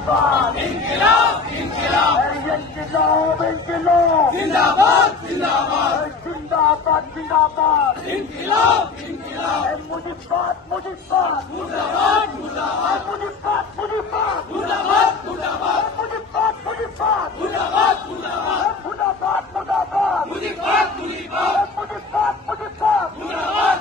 जिंदाबाद ইনকিলাব ইনকিলাব इंकिलाब इंकिलाब জিন্দাবাদ জিন্দাবাদ जिंदाबाद जिंदाबाद ইনকিলাব ইনকিলাব मुजिबात मुजिबात মুর্দাবাদ মুর্দাবাদ मुजिबात मुजिबात মুর্দাবাদ মুর্দাবাদ मुजिबात मुजिबात মুর্দাবাদ মুর্দাবাদ मुजिबात मुजिबात মুজিবাদ মুজিবাদ मुजिबात मुजिबात মুর্দাবাদ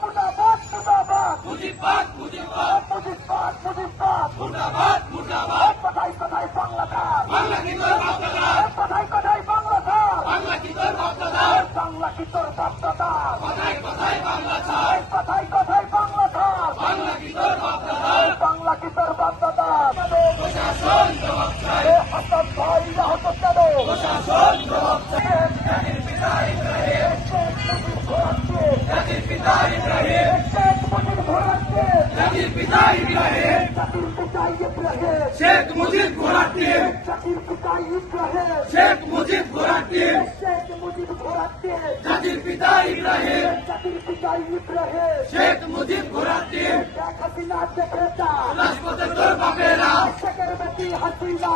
মুর্দাবাদ मुजिबात मुजिबात মুজিবাদ মুজিবাদ मुजिबात मुजिबात মুর্দাবাদ মুর্দাবাদ কথাই কথাই বাংলাদেশ বাংলা কি তোর বাপদাদার কথাই কথাই বাংলাদেশ বাংলা কি তোর বাপদাদার বাংলা কি তোর বাপদাদার কথায় কথায় বাংলা ছাড় কথাই কথাই বাংলাদেশ বাংলা কি তোর বাপদাদার বাংলা কি তোর বাপদাদার প্রশাসন জবাব চাই হঠাৎ ভাই হঠাৎ কেন প্রশাসন জবাব চাই জাতির পিতা ইব্রাহিম জাতির পিতা ইব্রাহিম জাতির পিতা ইব্রাহিম শেখ মুজিব ঘোড়ার টিম জাতির পিতা ইব্রাহিম শেখ মুজিব ঘোড়ার টিম শেখ মুজিব ঘোড়ার টিম জাতির পিতা ইব্রাহিম জাতির পিতা ইব্রাহিম শেখ মুজিব ঘোড়ার টিম শেখ হাসিনা সেক্রেটা রাজপথে তোর বাপেরা শেখের বেটি হাসিনা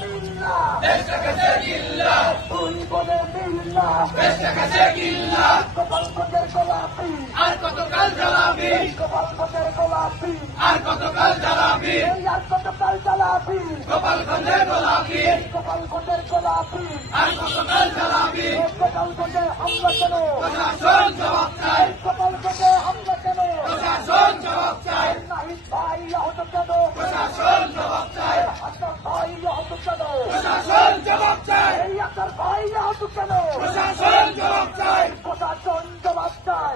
মিল্লা দেশটাকে সে গিল্লা তুই বলে মিল্লা দেশটাকে সে গিল্লা গোপালগঞ্জের গোলাপি আর কতকাল জ্বালাবি গোপালগঞ্জের গোলাপি আর কতকাল জ্বালাবি এই আর কতকাল জ্বালাবি গোপালগঞ্জের গোলাপি গোপালগঞ্জের গোলাপি আর কতকাল জ্বালাবি গোপালগঞ্জে হামলা কেন প্রশাসন জবাব চাই গোপালগঞ্জে হামলা কেন প্রশাসন জবাব চাই নাহিদ ভাই আহত কেন প্রশাসন জবাব চাই হাসান ভাই আহত কেন প্রশাসন জবাব চাই এই আসার ভাই আহত কেন প্রশাসন জবাব চাই প্রশাসন জবাব চাই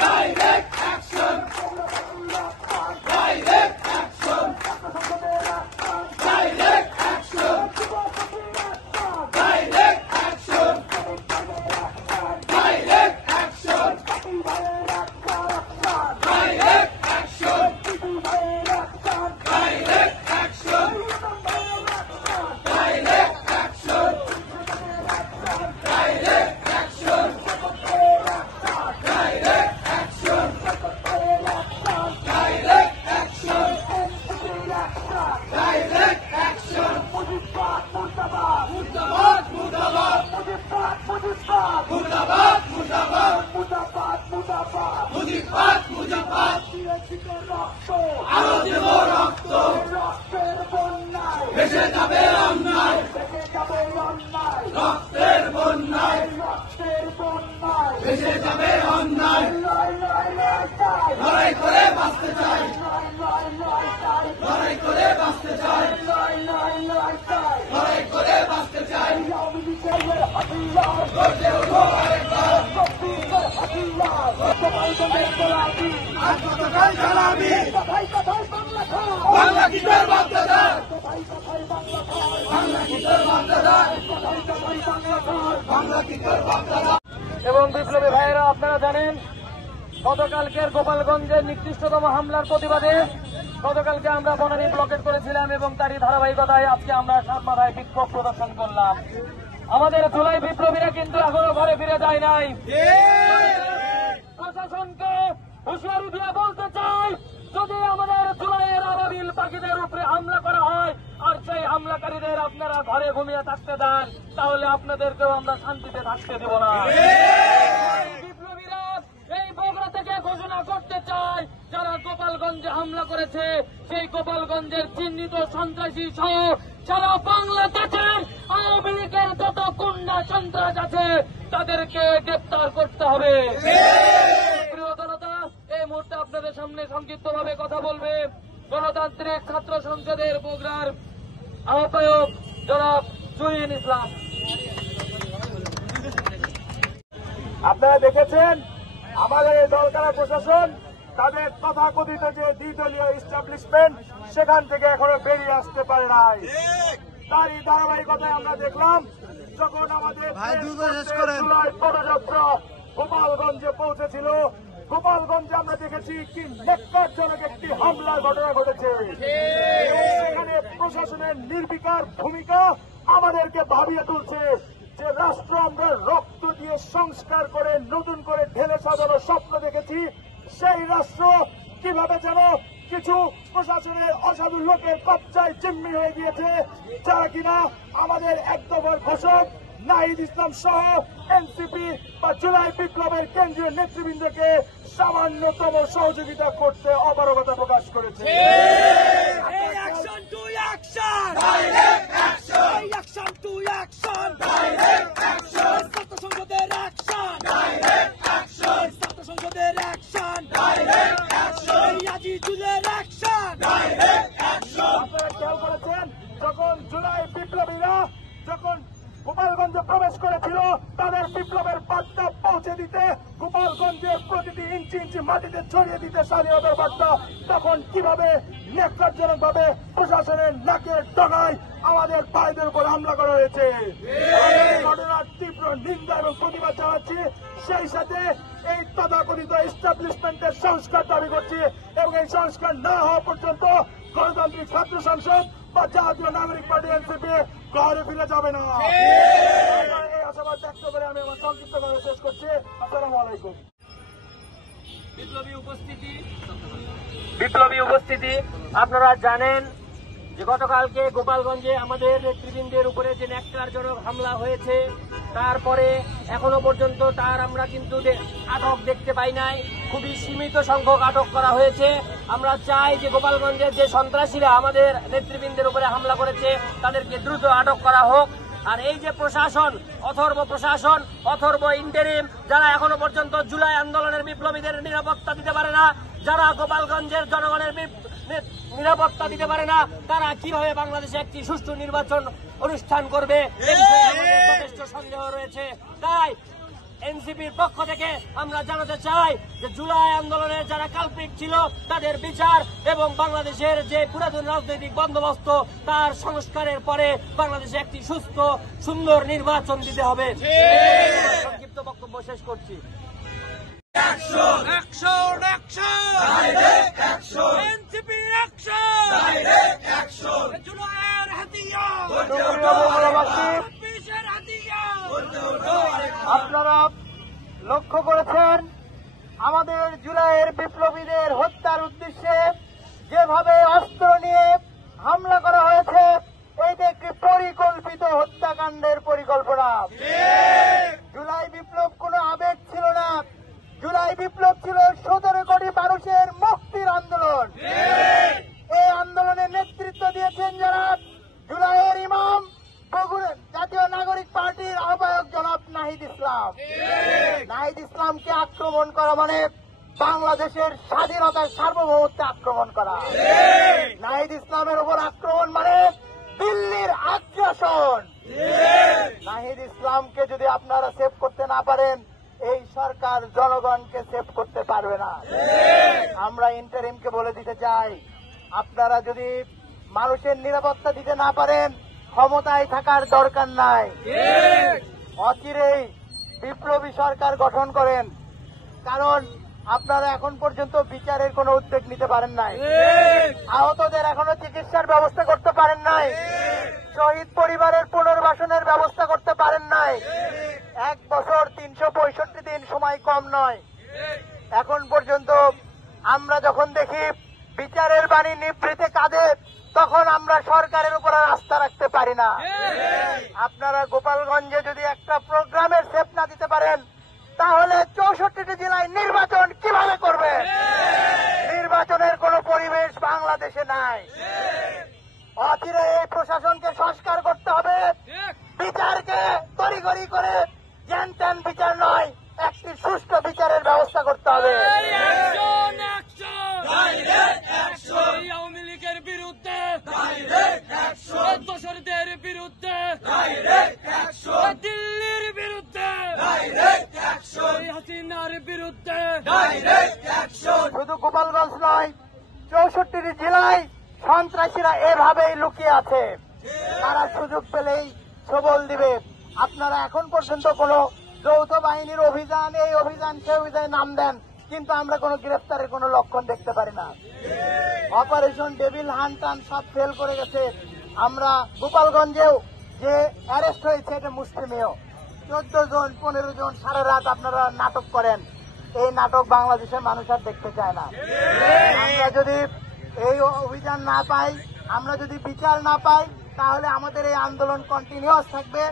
direct action direct action direct action direct action direct action direct action direct action direct action direct action direct action direct action direct action মুর্দাবাদ মুর্দাবাদ মুর্দাবাদ মুর্দাবাদ মুজিবাদ মুজিবাদ আরো দেব রক্ত ভেসে যাবে অন্যায় রক্তের বন্যায় ভেসে যাবে অন্যায় লড়াই করে বাঁচতে চাই লড়াই করে বাঁচতে চাই লড়াই করে বাঁচতে চাই গর্জে ওঠো আরেকবার আর কতকাল জ্বালাবি বাংলা কি তোর বাপদাদার বাংলা কি তোর বাপদাদার বাংলা কি তোর বাপদাদার। এবং বিপ্লবী ভাইয়েরা, আপনারা জানেন গতকালকের গোপালগঞ্জের নিকৃষ্টতম হামলার প্রতিবাদে গতকালকে আমরা বনানী ব্লকেট করেছিলাম এবং তারই ধারাবাহিকতায় আজকে আমরা সাতমাথায় বিক্ষোভ প্রদর্শন করলাম। আমাদের জুলাই বিপ্লবীরা কিন্তু এখনো ঘরে ফিরে যায় নাই। প্রশাসনকে হুঁশিয়ারি দিয়ে বলতে চাই, যদি আমাদের জুলাইয়ের আবাবিল পাখিদের উপরে হামলা করা হয় আর সেই হামলাকারীদের আপনারা ঘরে ঘুমিয়ে থাকতে দেন, তাহলে আপনাদেরকেও আমরা শান্তিতে থাকতে দেব না। বিপ্লবীরা এই বগুড়া থেকে ঘোষণা করতে চাই, যারা গোপালগঞ্জে হামলা করেছে সেই গোপালগঞ্জের চিহ্নিত সন্ত্রাসী সহ সারা বাংলাদেশে আওয়ামী লীগের যত গুন্ডা সন্ত্রাস আছে তাদেরকে গ্রেপ্তার করতে হবে। প্রিয় জনতা, এই মুহূর্তে আপনাদের সামনে সংক্ষিপ্তভাবে কথা বলবে গণতান্ত্রিক ছাত্র সংসদের বগুড়ার আহ্বায়ক জনাব জহির ইসলাম। আপনারা দেখেছেন আমাদের এই দলকারা প্রশাসন তাদের তথাকথিত যে দ্বিদলীয় ইস্টাবলিশমেন্ট সেখান থেকে এখনো বেরিয়ে আসতে পারে নাই। তারই ধারাবাহিকতায় আমরা দেখলাম যখন আমাদের জুলাই পদযাত্রা গোপালগঞ্জে পৌঁছেছিল, গোপালগঞ্জে আমরা দেখেছি কি ন্যাক্কারজনক একটি হামলার ঘটনা ঘটেছে। সেখানে প্রশাসনের নির্বিকার ভূমিকা আমাদেরকে ভাবিয়ে তুলছে যে রাষ্ট্র আমরা রক্ত দিয়ে সংস্কার করে নতুন করে ঢেলে সাজানোর স্বপ্ন দেখেছি, সেই রাষ্ট্র কিভাবে যেন কিছু প্রশাসনের অসাধু লোকের কবজায় জিম্মি হয়ে গিয়েছে, যারা কিনা আমাদের এক দফার ঘোষক নাহিদ ইসলাম সহ এনসিপি বা জুলাই বিপ্লবের কেন্দ্রীয় নেতৃবৃন্দকে সামান্যতম সহযোগিতা করতে অপারগতা প্রকাশ করেছে। আপনারা খেয়াল করেছেন, যখন জুলাই বিপ্লবীরা যখন গোপালগঞ্জে প্রবেশ করেছিল, তাদের বিপ্লবের বার্তা পৌঁছে দিতে, গোপালগঞ্জের প্রতিটি ইঞ্চি ইঞ্চি মাটিতে ছড়িয়ে দিতে স্বাধীনতার বার্তা, তখন কিভাবে ন্যাক্কারজনক ভাবে প্রশাসনের নাকের ডগায় আমাদের ভাইদের উপর হামলা করা হয়েছে। ঘটনার তীব্র নিন্দা এবং প্রতিবাদ জানাচ্ছি। সেই সাথে এই তথাকথিত এস্টাবলিশমেন্টের সংস্কার দাবি করছি এবং এই সংস্কার না হওয়া পর্যন্ত গণতান্ত্রিক ছাত্র সংসদ বা জাতীয় নাগরিক পার্টি এনসিপি ঘরে ফিরে যাবে না। এই আশাবাদ ব্যক্ত করে আমি আমার সংক্ষিপ্ত করে শেষ করছি। আসসালামু আলাইকুম। বিপ্লবী উপস্থিতি, আপনারা জানেন যে গতকালকে গোপালগঞ্জে আমাদের নেতৃবৃন্দের উপরে যে ন্যাক্কারজনক হামলা হয়েছে, তারপরে এখনো পর্যন্ত তার আমরা কিন্তু আটক দেখতে পাই নাই। খুবই সীমিত সংখ্যক আটক করা হয়েছে। আমরা চাই যে গোপালগঞ্জের যে সন্ত্রাসীরা আমাদের নেতৃবৃন্দের উপরে হামলা করেছে তাদেরকে দ্রুত আটক করা হোক। আর এই যে প্রশাসন, অথর্ব ইন্টারিম, যারা এখনো পর্যন্ত জুলাই আন্দোলনের বিপ্লবীদের নিরাপত্তা দিতে পারে না, যারা গোপালগঞ্জের জনগণের নিরাপত্তা দিতে পারে না, তারা কিভাবে বাংলাদেশে একটি সুষ্ঠু নির্বাচন অনুষ্ঠান করবে, আমাদের যথেষ্ট সন্দেহ রয়েছে। তাই এনসিপির পক্ষ থেকে আমরা জানাতে চাই যে জুলাই আন্দোলনের যারা কালপিক ছিল তাদের বিচার এবং বাংলাদেশের যে পুরাতন রাজনৈতিক বন্দোবস্ত তার সংস্কারের পরে বাংলাদেশে একটি সুস্থ সুন্দর নির্বাচন দিতে হবে। সংক্ষিপ্ত বক্তব্য শেষ করছি। আপনারা লক্ষ্য করেছেন, আমাদের জুলাইয়ের বিপ্লবীদের হত্যার উদ্দেশ্যে যেভাবে অস্ত্র নিয়ে হামলা করা হয়েছে, এইটা একটি পরিকল্পিত হত্যাকাণ্ডের পরিকল্পনা। জুলাই বিপ্লব কোনো আবেগ ছিল না, জুলাই বিপ্লব ছিল 17 কোটি মানুষের মুক্তির আন্দোলন। এই আন্দোলনের নেতৃত্ব দিয়েছেন যারা, জুলাইয়ের ইমাম, জাতীয় নাগরিক পার্টির আহ্বায়ক জনাব নাহিদ ইসলাম। নাহিদ ইসলামকে আক্রমণ করা মানে বাংলাদেশের স্বাধীনতার সার্বভৌমত্বে আক্রমণ করা। নাহিদ ইসলামের উপর আক্রমণ মানে দিল্লির আগ্রাসন। নাহিদ ইসলামকে যদি আপনারা সেভ করতে না পারেন, এই সরকার জনগণকে সেভ করতে পারবে না। আমরা ইন্টারিমকে বলে দিতে চাই, আপনারা যদি মানুষের নিরাপত্তা দিতে না পারেন, ক্ষমতায় থাকার দরকার নাই। অচিরেই বিপ্লবী সরকার গঠন করেন, কারণ আপনারা এখন পর্যন্ত বিচারের কোনো উদ্যোগ নিতে পারেন নাই, আহতদের এখনো চিকিৎসার ব্যবস্থা করতে পারেন নাই, শহীদ পরিবারের পুনর্বাসনের ব্যবস্থা করতে পারেন নাই। 1 বছর 365 দিন সময় কম নয়। এখন পর্যন্ত আমরা যখন দেখি বিচারের বাণী নিভৃতে কাঁদে, তখন আমরা সরকারের উপর আস্থা রাখতে পারি না। আপনারা গোপালগঞ্জে যদি একটা প্রোগ্রামের সেপ না দিতে পারেন, তাহলে 64টি জেলায় নির্বাচন কিভাবে করবেন? নির্বাচনের কোন পরিবেশ বাংলাদেশে নাই। অচিরে এই প্রশাসনকে সংস্কার করতে হবে, বিচারকে তড়িঘড়ি করে জ্ঞান ত্যান বিচার নয়, একটি সুষ্ঠু বিচারের ব্যবস্থা করতে হবে। আওয়ামী লীগের বিরুদ্ধে, দোসরদের বিরুদ্ধে, দিল্লির বিরুদ্ধে, হাসিনার বিরুদ্ধে। শুধু গোপালগঞ্জ নয়, 64টি জেলায় সন্ত্রাসীরা এভাবেই লুকিয়ে আছে। তারা সুযোগ পেলেই সবল দিবে। আপনারা এখন পর্যন্ত কোন যৌথ বাহিনীর অভিযান, এই অভিযান সে অভিযানে নাম দেন, কিন্তু আমরা কোন গ্রেফতারের কোন লক্ষণ দেখতে পারি না। অপারেশন ডেভিল হান্টান সব ফেল করে গেছে। আমরা গোপালগঞ্জেও যে অ্যারেস্ট হয়েছে এটা মুসলিমেও 14 জন 15 জন সারা রাত আপনারা নাটক করেন। এই নাটক বাংলাদেশের মানুষ আর দেখতে চায় না। আমরা যদি এই অভিযান না পাই, আমরা যদি বিচার না পাই, তাহলে আমাদের এই আন্দোলন কন্টিনিউয়াস থাকবে।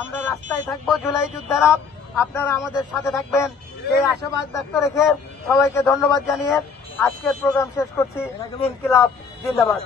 আমরা রাস্তায় থাকবো জুলাই যোদ্ধারা, আপনারা আমাদের সাথে থাকবেন এই আশাবাদ ব্যক্ত রেখে সবাইকে ধন্যবাদ জানিয়ে আজকের প্রোগ্রাম শেষ করছি। ইনকিলাব জিন্দাবাদ।